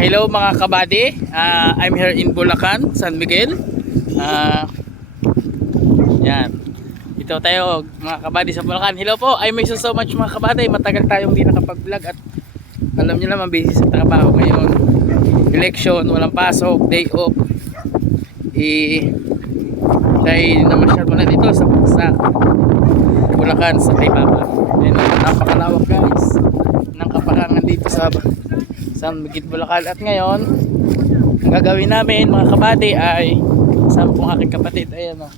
Hello mga kabady, I'm here in Bulacan, San Miguel. Yan. Dito tayo mga kabady sa Bulacan. Hello po, I miss you so much mga kabady. Matagal tayong hindi nakapag-vlog at alam niyo naman busy sa trabaho ngayon. Election, walang pasok, day off. Dahil namasyal muna dito sa Bulacan, sa kay Papa. Ayun, napakalawak guys ng kaparangan dito sa San Miguel, Bulacan. At ngayon ang gagawin namin mga kabady ay kasama pong aking kapatid. Ayan o,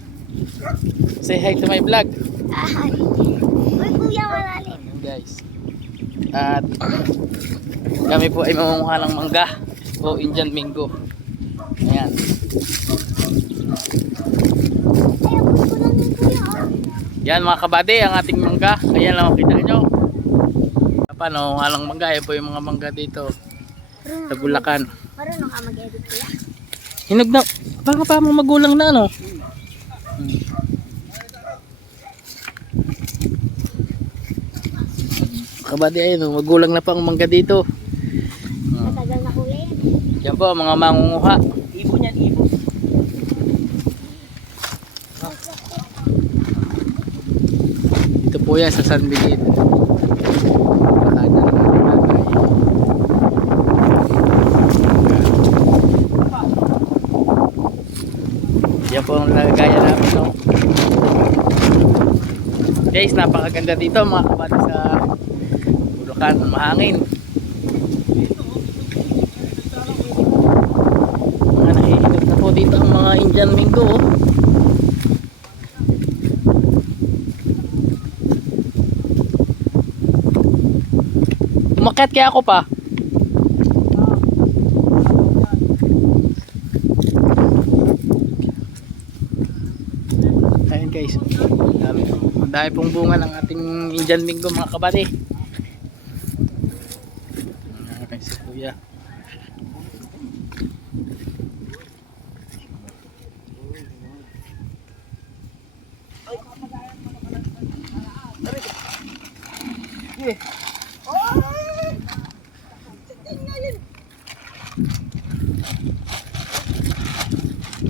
say hi to my vlog. Hi. Uy, kuya, malalim. Ayan guys, at kami po ay mamumuha ng mangga o Indian mango. Ayan. Yan mga kabady, ang ating mangga. Ayan lang makita nyo. Paano halang mangga, ayan po yung mga mangga dito sa Bulacan. Marunong ka mag-edit kuya? Hinog na, baka pa mo magulang na ano. Kabady, ayun, magulang na pa ang mangga dito. Matagal na kuya yan. Yan po mga mangunguha. Ibon yan, ibon. Ito po yan sa San Miguel. Yan po ang lagayan namin, no? Guys, napakaganda dito mga kabady sa Bulacan, mahangin. Mga nahihinog na po dito ang mga Indian mango, oh. Umakyat kaya ako pa. Ayun guys, dami pong bunga ng ating Indian mango mga kabady. Okay, si kuya.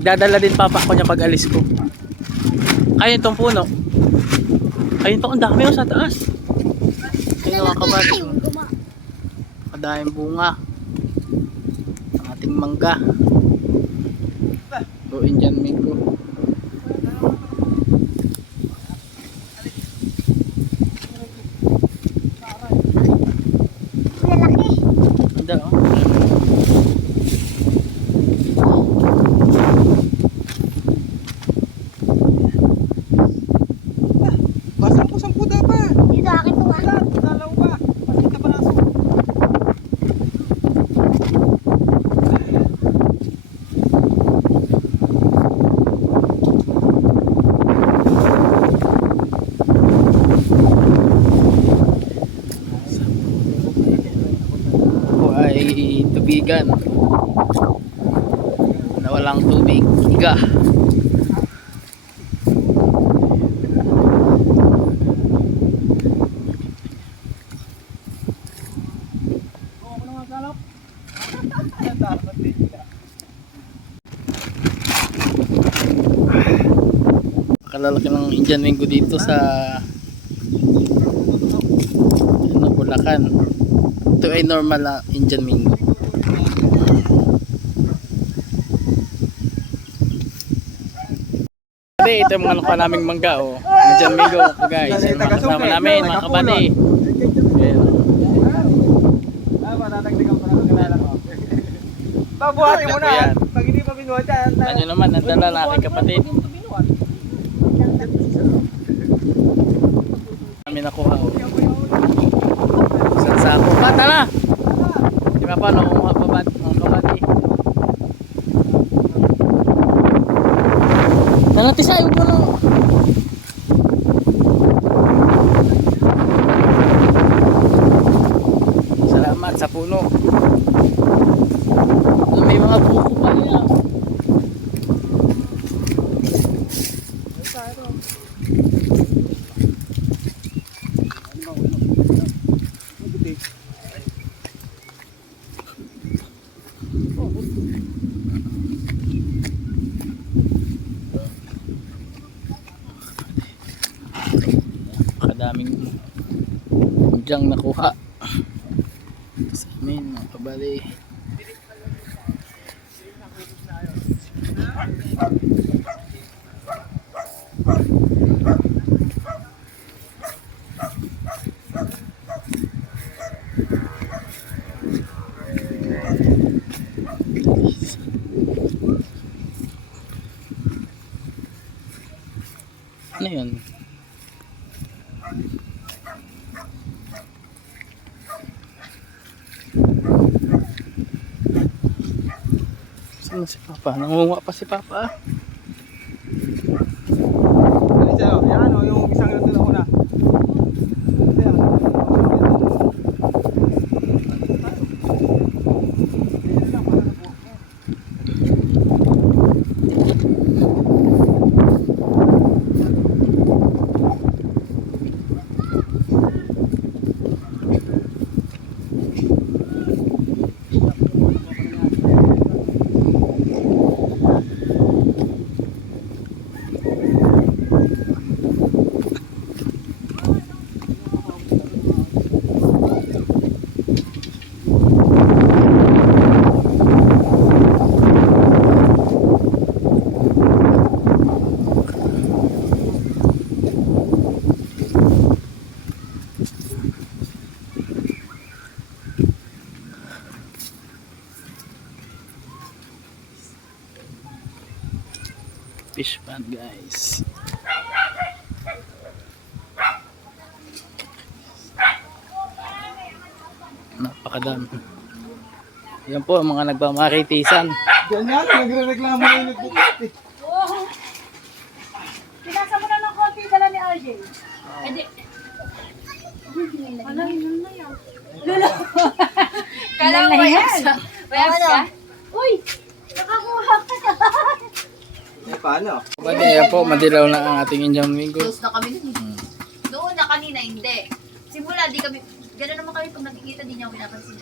Dadala din papa ko niya pag alis ko. Ayun tong puno. Ayun to, ang dami sa taas. Ayun mga kabady. Madaming bunga. Ang ating mangga. O Indian mango. Lalaki. Ganda, oh. Sampu dapat. Dito akin to ah. Dalaw pa. Pasita pa naso. Ako ay tubigan na walang tubig. Higa. Kalalaki ng Indian mango dito sa Bulacan. Ito ay normal na Indian mango. Ito yung mga nakuha naming mangga, oh. Indian mango guys. Yung mga kasama namin mga kabady. Babuhatin mo Vlog ko yan. na. Pag hindi pa binuhat yan. Ano naman, ang dala na aking kapatid. Kami nakuha, oh. Isang sako. Bata na! Di ba pa, nakuha pa ba mga kabady? Nanatisay, huwag mo lang. Salamat sa puno. May mga buko pa niya. sadyang nakuha ito sa amin mga kabali. Ano yun? Saan na si Papa? Nangunguha pa si Papa. Ano sa'yo? Yan o, yung isang nandun ako na. Fish pond guys. Napakadami. Yan po ang mga nagmamaritisan. Diyan yan, nagre-reklamo na yung nagbukit eh. Pinasa mo na ng konti dala ni RJ. Edi. Ano yun na yan? Lolo. Kala mo ba yan? Bayabs ka? Uy! Nakakuha ka na. Eh, paano? Bali, yan po, madilaw na ang ating Indian Mingo. Close na kami nun. Noon na kanina, hindi. Simula, di kami, gano'n naman kami pag nakikita, di niya ako pinapansin.